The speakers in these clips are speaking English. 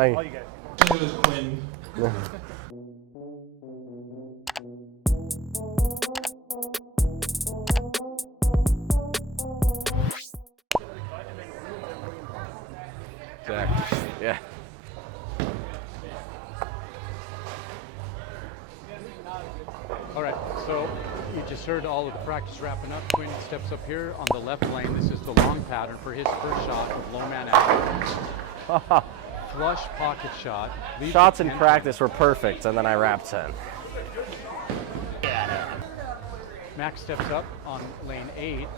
Thank All you. you guys. It was Quinn. Exactly. Yeah. All right, so you just heard all of the practice wrapping up. Quinton steps up here on the left lane. This is the long pattern for his first shot with low man out. Flush pocket shot. Shots in practice were perfect, and then I wrapped 10. Max steps up on lane 8.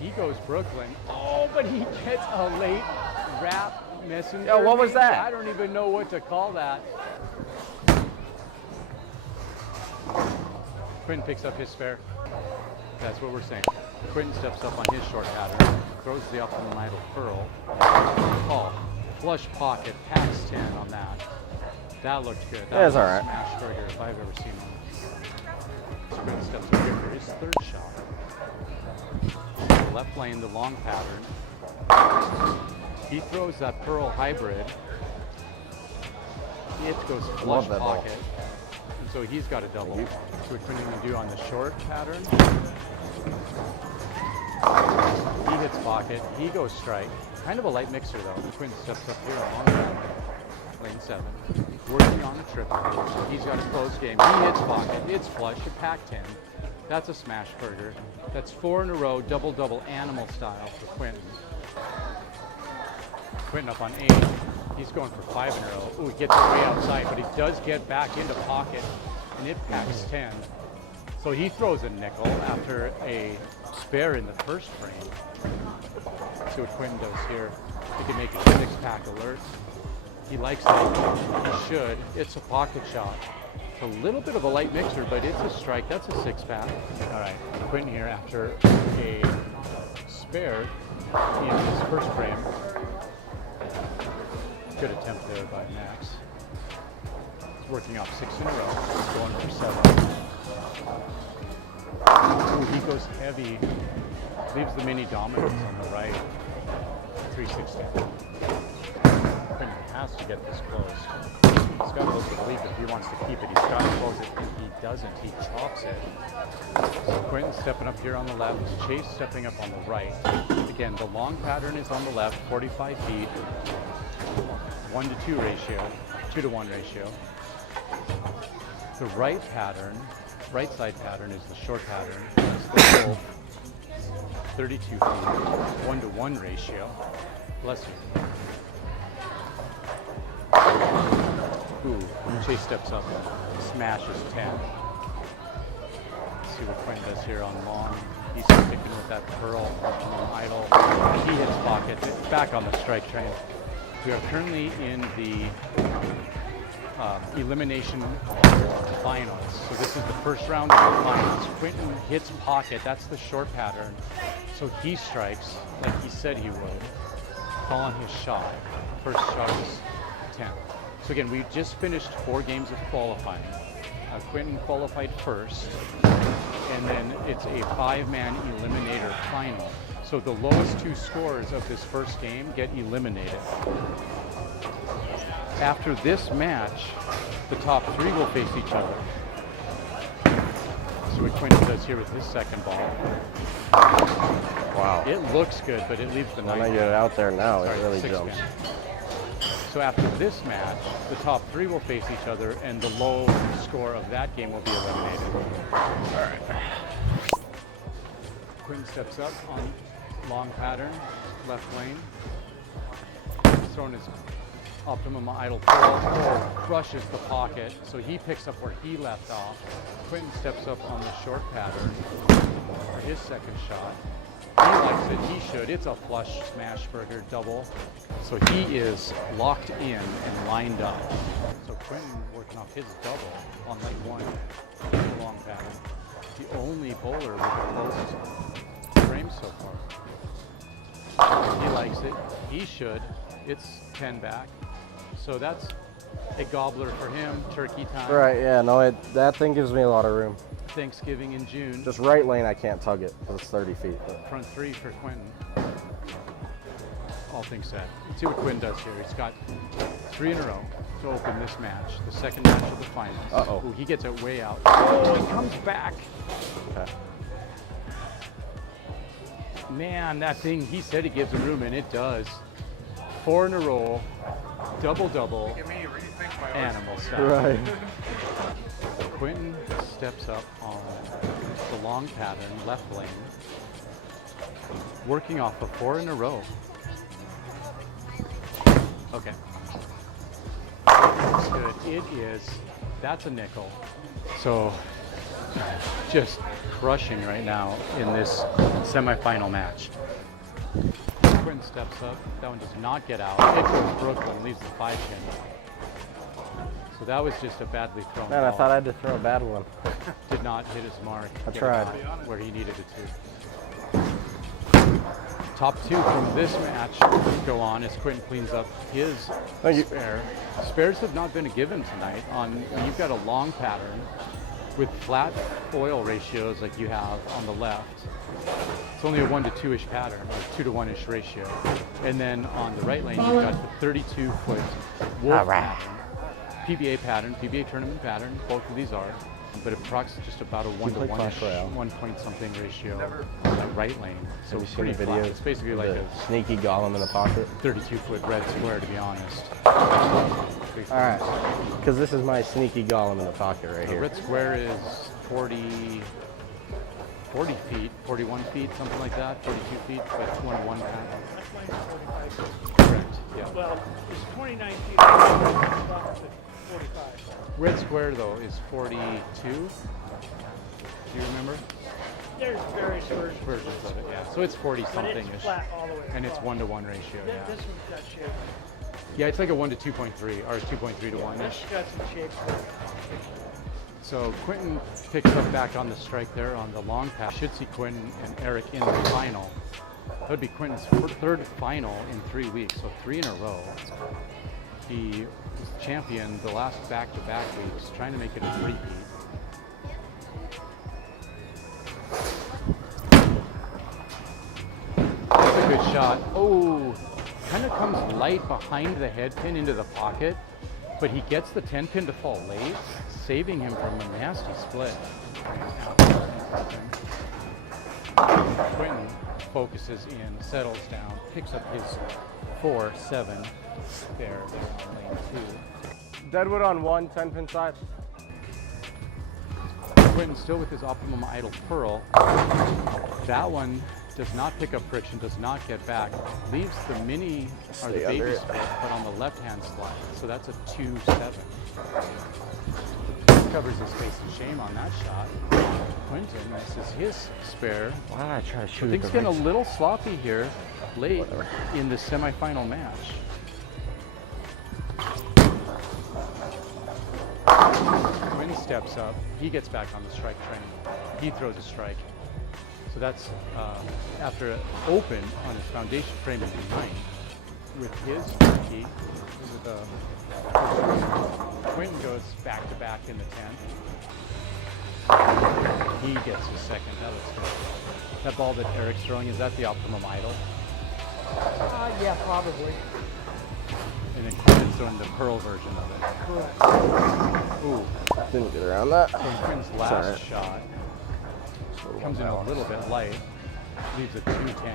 He goes Brooklyn. Oh, but he gets a late wrap messenger. Yo, what was that? I don't even know what to call that. Quinton picks up his spare. That's what we're saying. Quinton steps up on his short pattern, throws the optimum idle curl. Oh, flush pocket, packs 10 on that. That looked good. That was all a right. smash burger if I've ever seen one. So Quinton steps up here for his third shot. Left lane, the long pattern. He throws that pearl hybrid. It goes flush that ball. pocket. And so he's got a double. So what Quinton can do on the short pattern. He hits pocket. He goes strike. Kind of a light mixer though. Quinton steps up here on lane 7. Working on the triple. He's got a close game. He hits pocket. It's flush. A pack 10. That's a smash burger. That's 4 in a row, double-double animal style for Quinton. Quinton up on 8. He's going for 5 in a row. Ooh, he gets it way outside, but he does get back into pocket, and it packs 10. So he throws a nickel after a spare in the first frame. See what Quinton does here. He can make a 6-pack alert. He likes it. He should. It's a pocket shot. It's a little bit of a light mixer, but it's a strike. That's a 6-pack. All right, Quinton here after a spare in his first frame. Good attempt there by Max. He's working off 6 in a row. He's going for 7. Ooh, he goes heavy. Leaves the mini dominance on the right. 360. Quinton has to get this closed. He's got to look at the lead if he wants to keep it. He's got to close it. If he doesn't, he chops it. So Quinton stepping up here on the left. Chase stepping up on the right. Again, the long pattern is on the left, 45 feet. 1-to-2 ratio, 2-to-1 ratio. The right pattern, right side pattern is the short pattern. It's the full 32 feet, 1-to-1 ratio. Bless you. Ooh, Chase steps up, smashes 10. Let's see what Quinton does here on long. He's sticking with that pearl idle. He hits pocket, back on the strike train. We are currently in the elimination finals. So this is the first round of the finals. Quinton hits pocket, that's the short pattern. So he strikes like he said he would. Call on his shot. First shot is 10. So again, we just finished 4 games of qualifying. Quinton qualified first, and then it's a 5-man eliminator final. So the lowest 2 scores of this first game get eliminated. After this match, the top 3 will face each other. So what Quinton does here with his second ball. Wow. It looks good, but it leaves the When night. I get it out there now, it really 6 jumps. man. So after this match, the top 3 will face each other, and the low score of that game will be eliminated. All right. Quinton steps up on long pattern, left lane. He's throwing his optimum idle pearl, crushes the pocket, so he picks up where he left off. Quinton steps up on the short pattern for his second shot. He likes it, he should. It's a flush smash burger double. So he is locked in and lined up. So Quinton working off his double on lane 1, long pattern. The only bowler with the closest frame so far. He likes it, he should. It's 10 back. So that's a gobbler for him, turkey time. Right, yeah, no, that thing gives me a lot of room. Thanksgiving in June. Just right lane, I can't tug it because it's 30 feet. But. Front 3 for Quinton. all things said. Let's see what Quinn does here. He's got 3 in a row to open this match, the second match of the finals. Uh-oh. Ooh, he gets it way out. Oh, he comes back. Okay. Man, that thing, he said he gives him room, and it does. 4 in a row, double, animal style. Right. So Quinton steps up on the long pattern, left lane, working off of 4 in a row. Okay. That's good. It is. That's a nickel. So just crushing right now in this semifinal match. Quinton steps up. That one does not get out. It goes Brooklyn, leaves the 5-pin. So that was just a badly thrown Man, I ball. thought I had to throw a bad one. Did not hit his mark. I Get it tried. out where he needed it to. Top 2 from this match go on as Quinton cleans up his Thank you. spare. Spares have not been a given tonight. You've got a long pattern with flat foil ratios like you have on the left. It's only a 1 to 2-ish pattern, or 2 to 1-ish ratio. And then on the right lane, you've got the 32-foot wolf pattern, PBA tournament pattern. Both of these are, but it procs just about a 1 to 1-ish, 1 point something ratio on that right lane. So Have you seen pretty the flat. video? It's basically like a Sneaky golem in the pocket. 32-foot red square, to be honest. All right, because this is my sneaky golem in the pocket right The here. red square is 40 feet, 41 feet, something like that, 42 feet, but 1 to 1 pattern. Correct, yeah. Well, it's 29 feet. Stops at 45. Red square, though, is 42. Do you remember? There's various versions. Versions of it, yeah. So it's 40 But something it's ish. flat all the way And it's across. 1 to 1 ratio, This yeah. one's got shape. Yeah, it's like a 1 to 2.3, or 2.3 to 1 This ish. got some shape. So Quinton picks up back on the strike there on the long pass. Should see Quinton and Eric in the final. That would be Quinton's 3rd final in 3 weeks, so 3 in a row. He was champion the last back-to-back weeks, trying to make it a three-peat. That's a good shot. Oh, kind of comes light behind the head pin into the pocket, but he gets the 10 pin to fall late, saving him from a nasty split. Quinton focuses in, settles down, picks up his 4-7 there on lane 2. Deadwood on 1, 10-pin side. Quinton still with his optimum idle pearl. That one does not pick up friction, does not get back. Leaves the mini, or the Stay under baby it. split, but on the left-hand slide. So that's a 2-7. Covers his face in shame on that shot. Quinton, this is his spare. Why did I try to shoot Things it? getting a little sloppy here late in the semifinal match. Quinn steps up, he gets back on the strike train. He throws a strike. So that's after an open on his foundation frame in the 9th with his key. Quinton goes back to back in the 10th. He gets his second. That looks good. That ball that Eric's throwing, is that the optimum idle? Yeah, probably. And then Quinton's throwing the pearl version of it. Correct. Ooh, Didn't get around that. so Quinton's last alright. shot comes in a little bit light, leaves a 210.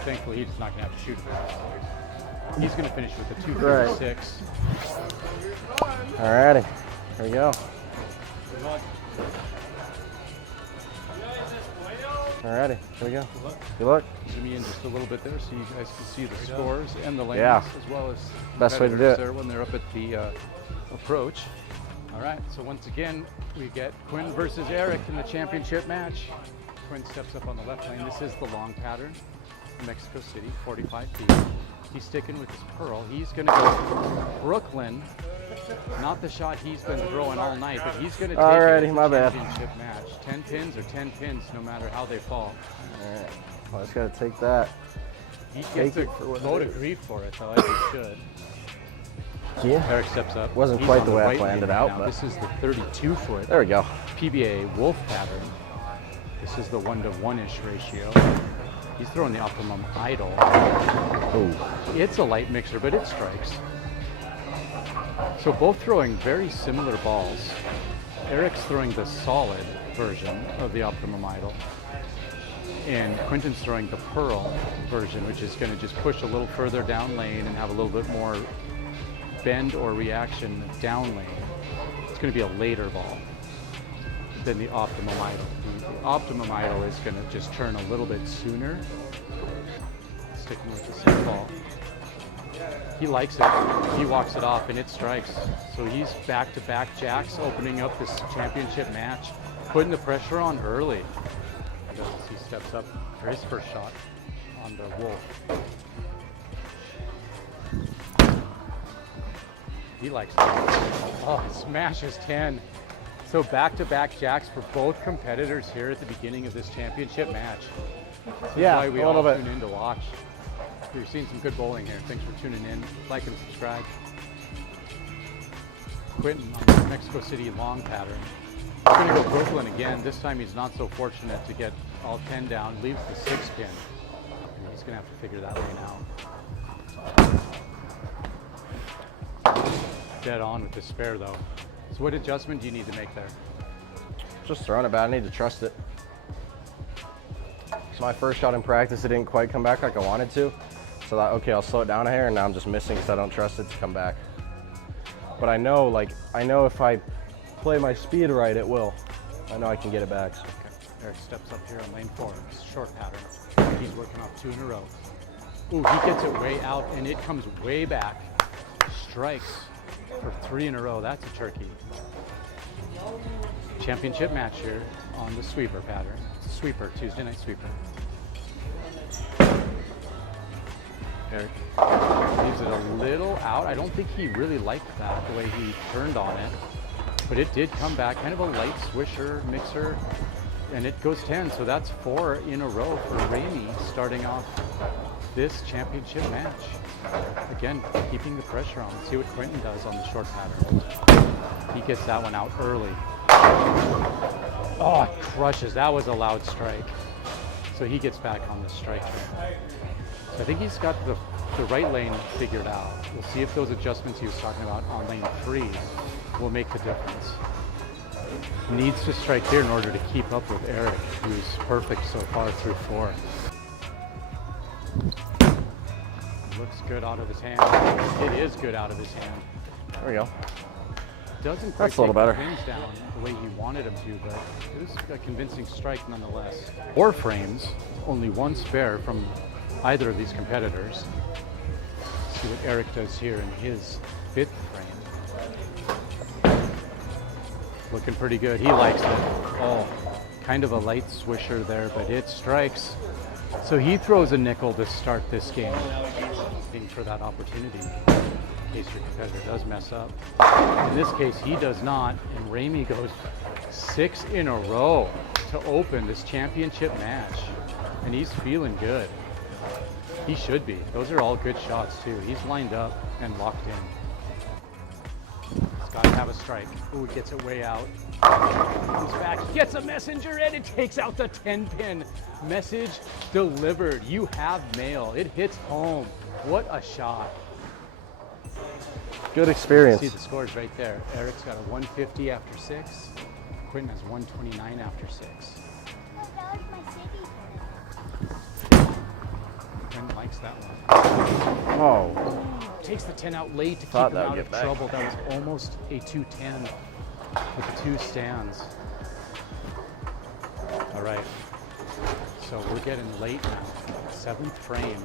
Thankfully, he's not going to have to shoot it. He's going to finish with a 236. Alrighty, here we go. Alrighty, here we go. Good luck. Zoom in just a little bit there so you guys can see the scores and the lanes Yeah. as well as Best way to do competitors it. there when they're up at the approach. All right, so once again, we get Quinn versus Eric in the championship match. Quinn steps up on the left lane. This is the long pattern, Mexico City, 45 feet. He's sticking with his pearl. He's going to go Brooklyn. Not the shot he's been throwing all night, but he's going to take Alrighty, it in my the bad. championship match. 10 pins or 10 pins, no matter how they fall. Alright, well, I just gotta take that. He Take gets a it for what it load of is. grief for it, though, as he should. Yeah. Eric steps up. Wasn't He's quite on the way I right planned lane it out, now. but- This is the 32-foot There we go. PBA wolf pattern. This is the 1 to 1-ish ratio. He's throwing the optimum idle. Oh, It's a light mixer, but it strikes. So both throwing very similar balls. Eric's throwing the solid version of the optimum idle, and Quinton's throwing the pearl version, which is going to just push a little further down lane and have a little bit more bend or reaction down lane. It's going to be a later ball than the optimum idle. The optimum idle is going to just turn a little bit sooner. Sticking with the same ball. He likes it. He walks it off and it strikes. So he's back-to-back jacks, opening up this championship match, putting the pressure on early. As he steps up for his first shot on the wolf. He likes it. Oh, he smashes 10. So back-to-back jacks for both competitors here at the beginning of this championship match. This is yeah, why we a all little bit. tune in to watch. We're seeing some good bowling here. Thanks for tuning in. Like and subscribe. Quinton on the Mexico City long pattern. He's going to go Brooklyn again. This time he's not so fortunate to get all 10 down. Leaves the 6 pin. And he's going to have to figure that lane out. Dead on with the spare though. So what adjustment do you need to make there? Just throwing it bad. I need to trust it. So my first shot in practice, it didn't quite come back like I wanted to. So I thought, okay, I'll slow it down a hair, and now I'm just missing because I don't trust it to come back. But I know if I play my speed right, it will. I know I can get it back. So. Okay. Eric steps up here on lane 4. Short pattern. He's working off 2 in a row. Ooh, he gets it way out, and it comes way back. Strikes for 3 in a row. That's a turkey. Championship match here on the sweeper pattern. It's a sweeper, Tuesday night sweeper. Eric leaves it a little out. I don't think he really liked that, the way he turned on it. But it did come back, kind of a light swisher, mixer, and it goes 10. So that's 4 in a row for Ramey starting off this championship match. Again, keeping the pressure on. Let's see what Quinton does on the short pattern. He gets that one out early. Oh, it crushes. That was a loud strike. So he gets back on the strike train. So I think he's got the right lane figured out. We'll see if those adjustments he was talking about on lane 3 will make the difference. Needs to strike here in order to keep up with Eric, who's perfect so far through 4. Looks good out of his hand. It is good out of his hand. There we go. Doesn't quite That's a little take the better. pins down the way he wanted him to, but it was a convincing strike nonetheless. 4 frames, only 1 spare from either of these competitors. Let's see what Eric does here in his 5th frame. Looking pretty good. He likes it. Oh, kind of a light swisher there, but it strikes. So he throws a nickel to start this game. Looking for that opportunity in case your competitor does mess up. In this case, he does not, and Ramey goes 6 in a row to open this championship match, and he's feeling good. He should be. Those are all good shots too. He's lined up and locked in. He's got to have a strike. Ooh, gets it way out. Comes back, gets a messenger, and it takes out the 10 pin. Message delivered. You have mail. It hits home. What a shot. Good experience. See the scores right there. Eric's got a 150 after 6. Quinton has 129 after 6. Quinton likes that one. Oh, Takes the 10 out late to keep Thought him that would out get of back. trouble. That was almost a 210 with 2 stands. All right. So we're getting late now. 7th frame.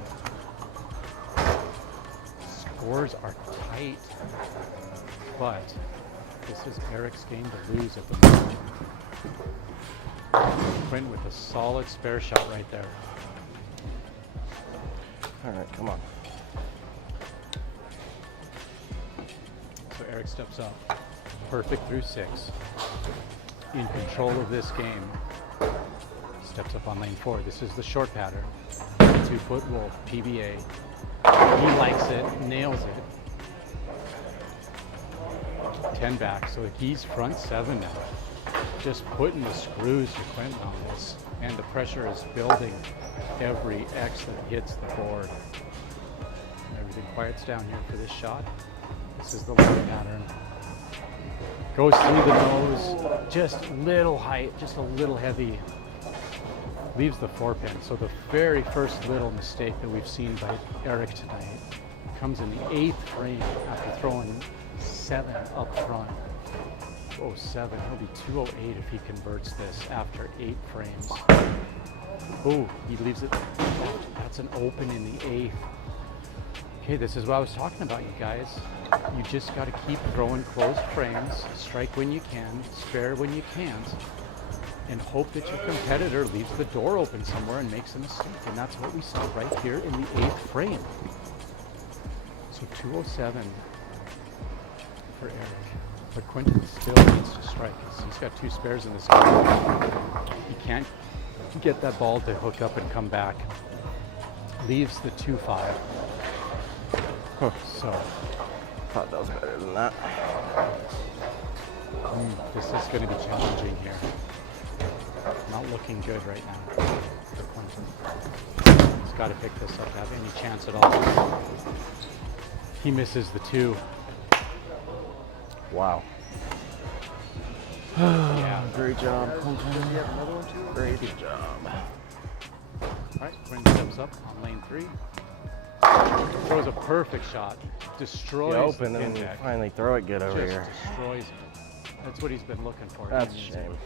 Scores are tight, but this is Eric's game to lose at the moment. Quinton with a solid spare shot right there. all right, come on. So Eric steps up. Perfect through 6. In control of this game. Steps up on lane 4. This is the short pattern. 2-foot wolf, PBA. He likes it, nails it. 10 back, so he's front 7 now. just putting the screws to Quinton on this, and the pressure is building every X that hits the board. Everything quiets down here for this shot. This is the long pattern. Goes through the nose, just little height, just a little heavy. Leaves the 4-pin. So the very first little mistake that we've seen by Eric tonight comes in the 8th frame after throwing 7 up front. 207, he'll be 208 if he converts this after 8 frames. Oh, he leaves it. That's an open in the 8th. Okay, this is what I was talking about, you guys. You just got to keep throwing closed frames, strike when you can, spare when you can't, and hope that your competitor leaves the door open somewhere and makes a mistake. And that's what we saw right here in the 8th frame. So 207 for Eric. But Quinton still needs to strike. He's got 2 spares in this game. He can't get that ball to hook up and come back. Leaves the 2-5. So, Thought that was better than that. this is going to be challenging here. Not looking good right now for Quinton. He's got to pick this up to have any chance at all. He misses the 2. Wow. Yeah. Great job, Quinton. Does he have another one too? Great job. All right, Quinton steps up on lane 3. Throws a perfect shot. Destroys You open the and pin deck. finally throw it good over Just here. destroys it. That's what he's been looking for. That's a He needs shame.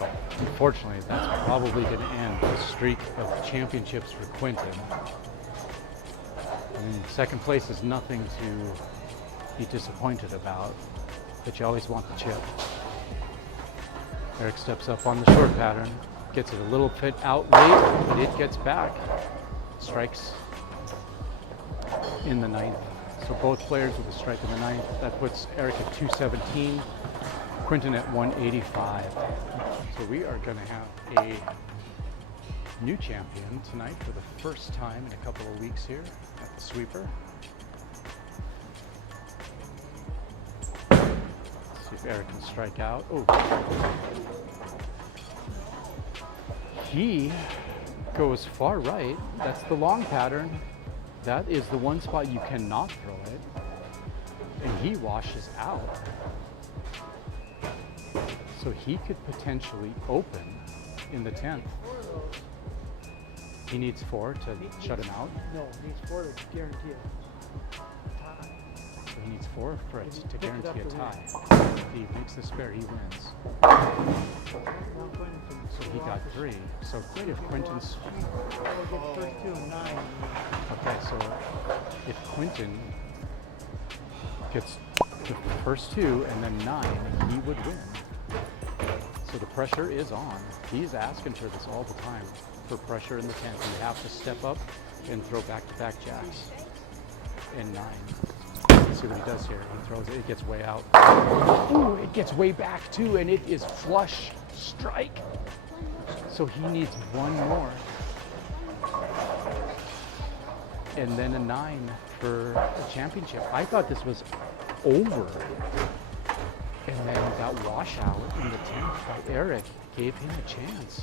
it. Unfortunately, that's probably going to end the streak of championships for Quinton. I mean, second place is nothing to be disappointed about, but you always want the chip. Eric steps up on the short pattern, gets it a little bit out late, but it gets back. Strikes in the 9th. So both players with a strike in the 9th. That puts Eric at 217, Quinton at 185. So we are going to have a new champion tonight for the first time in a couple of weeks here at the sweeper. Let's see if Eric can strike out. Oh. He goes far right. That's the long pattern. That is the one spot you cannot throw it. And he washes out. So he could potentially open in the 10th. He needs 4 to shut him out. No, he needs 4 to guarantee it. So he needs 4 for it to Pick it up guarantee a to tie. win. If he makes the spare, he wins. Now Quinton can So he got 3. So great if Quinton's. get the first 2 and 9. Okay, so if Quinton gets the first 2 and then 9, he would win. So the pressure is on. He's asking for this all the time, for pressure in the 10th. You have to step up and throw back-to-back jacks. And 9. Let's see what he does here. He throws it, it gets way out. Ooh, it gets way back too, and it is flush strike. So he needs 1 more. And then a 9 for the championship. I thought this was over. And then that washout in the 10th by Eric gave him a chance.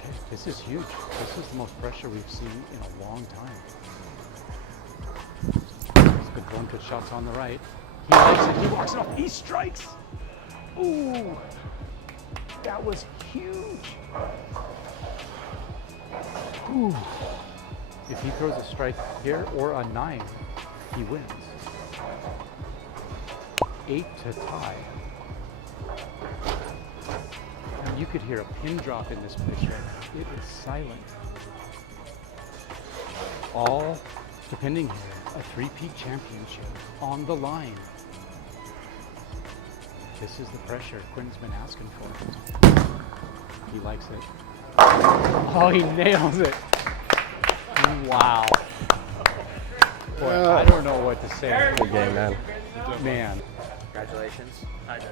Okay, this is huge. This is the most pressure we've seen in a long time. He's been throwing good shots on the right. He likes it. He walks it off. He strikes. Ooh, that was huge. Ooh. If he throws a strike here or a 9, he wins. 8 to tie. And you could hear a pin drop in this place right now. It is silent. All depending here, a 3-peat championship on the line. This is the pressure Quinton's been asking for. He likes it. Oh, he nails it. Wow. Boy, I don't know what to say. Good game, man. Man. Congratulations. I did.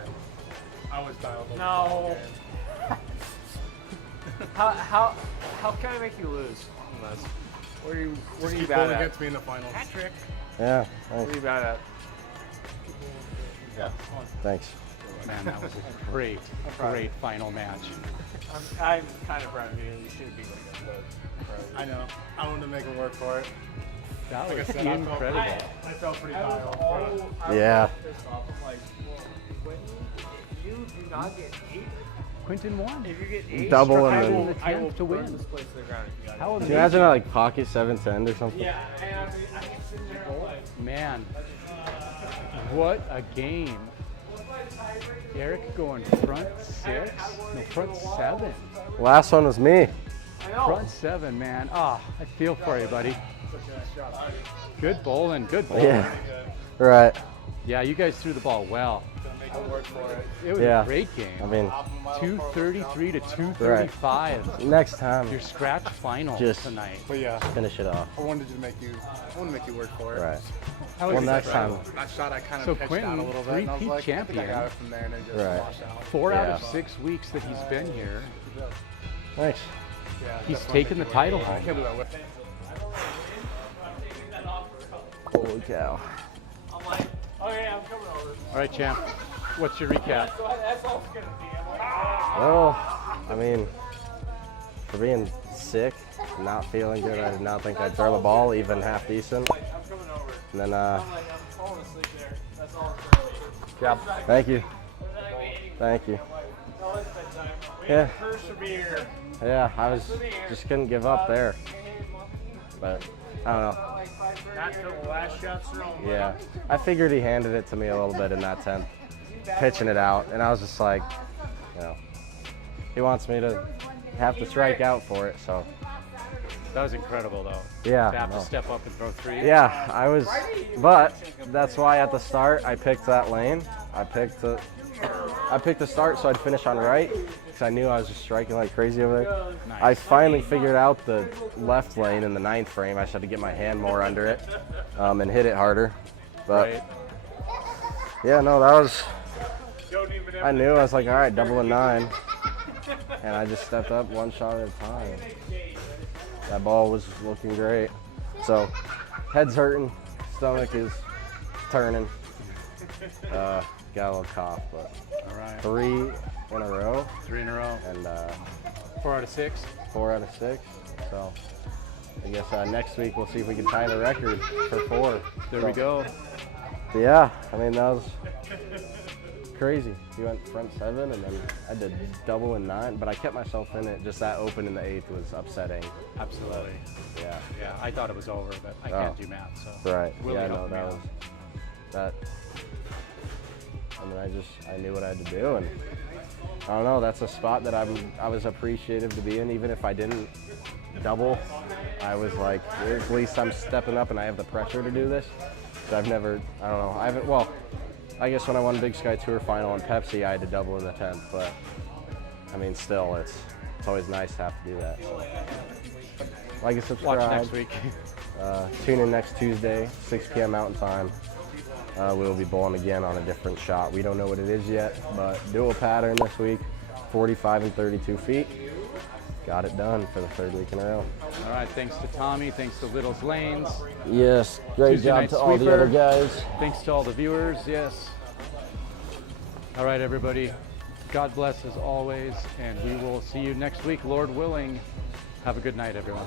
I was dialed in. No. How can I make you lose? Unless, what are you Keep bad going at? against me in the finals. Patrick. Yeah. What are you bad at? Yeah. Thanks. Man, that was a great final match. I'm kind of proud of you. You should be like that. I know. I wanted to make him work for it. That Like I was said, incredible. I felt pretty dialed. Yeah. I'm like, well, Quinton, if you do not get 8, Quinton won. if you get 8, Double I and will, then- I will to burn win. this place to the ground if you got How Can amazing. you imagine like pocket 7-10 or something? Yeah, and I mean, I can sit there and like, Man, what a game. Eric going front 6? No, front 7. Last one was me. Front 7, man. Ah, I feel for you, buddy. Good bowling, good bowling. Yeah. Right. Yeah, you guys threw the ball well. It was Yeah. a great game. I mean, 233 to 235. next time, Your scratch final Just- tonight. But yeah, finish it off. I wanted to make you work for it. Right. How Well, was next that? time. That shot I kind of So pitched Quinton, out a little bit, and I was three-peat like, I think champion. I got it from there, and then just Right. washed out. 4 out of Yeah. 6 weeks that he's been here, Thanks. Yeah, he's definitely taken the make you work title for it. I home. can't believe I whipped. Holy cow. I'm like, okay, I'm coming over. All right, champ. What's your recap? So that's all it's gonna be. I'm like, Well, I mean, for being sick, not feeling good, I did not think I'd throw the ball even half decent. I'm coming over. And then, I'm like, I'm falling asleep there. That's all it's gonna be. yeah. Thank you. There's not gonna be any. Thank you. No, it's bedtime. We Yeah. have to persevere. Yeah, I just couldn't give up there. But I don't know. Not till the last shot's thrown. Yeah, I figured he handed it to me a little bit in that 10th, pitching it out, and I was just like, you know, he wants me to have to strike out for it, so That was incredible, though. yeah. To have no. to step up and throw 3. Yeah, I was, but that's why at the start I picked that lane. I picked the start so I'd finish on right, because I knew I was just striking like crazy over there. Nice. I finally figured out the left lane in the 9th frame. I just had to get my hand more under it and hit it harder. But Right. yeah, no, that was, I knew, I was like, all right, double a 9. And I just stepped up one shot at a time. That ball was looking great. So, head's hurting, stomach is turning. Got a little cough, but All right. 3 in a row 3 in a row. and 4 out of 6. 4 out of 6. So, I guess next week we'll see if we can tie the record for 4. There So, we go. Yeah, I mean, that was crazy. He went front 7 and then I did double and 9, but I kept myself in it. Just that open in the 8th was upsetting. Absolutely. Yeah. Yeah, I thought it was over, but I can't do math, so. Right. Will Yeah, help no, me that out. was that. I mean, I knew what I had to do, and I don't know. That's a spot that I was appreciative to be in, even if I didn't double. I was like, at least I'm stepping up, and I have the pressure to do this. So I've never, I don't know, I haven't. Well, I guess when I won Big Sky Tour final on Pepsi, I had to double in the 10th, but I mean, still, it's always nice to have to do that. So. Like and subscribe. Watch next week. Tune in next Tuesday, 6 p.m. Mountain Time. We will be bowling again on a different shot. We don't know what it is yet, but dual pattern this week, 45 and 32 feet. Got it done for the 3rd week in a row. All right, thanks to Tommy, thanks to Little's Lanes, Yes, great Tuesday job night to all the sweeper. other guys. thanks to all the viewers, yes. All right, everybody, God bless as always, and we will see you next week, Lord willing. Have a good night, everyone.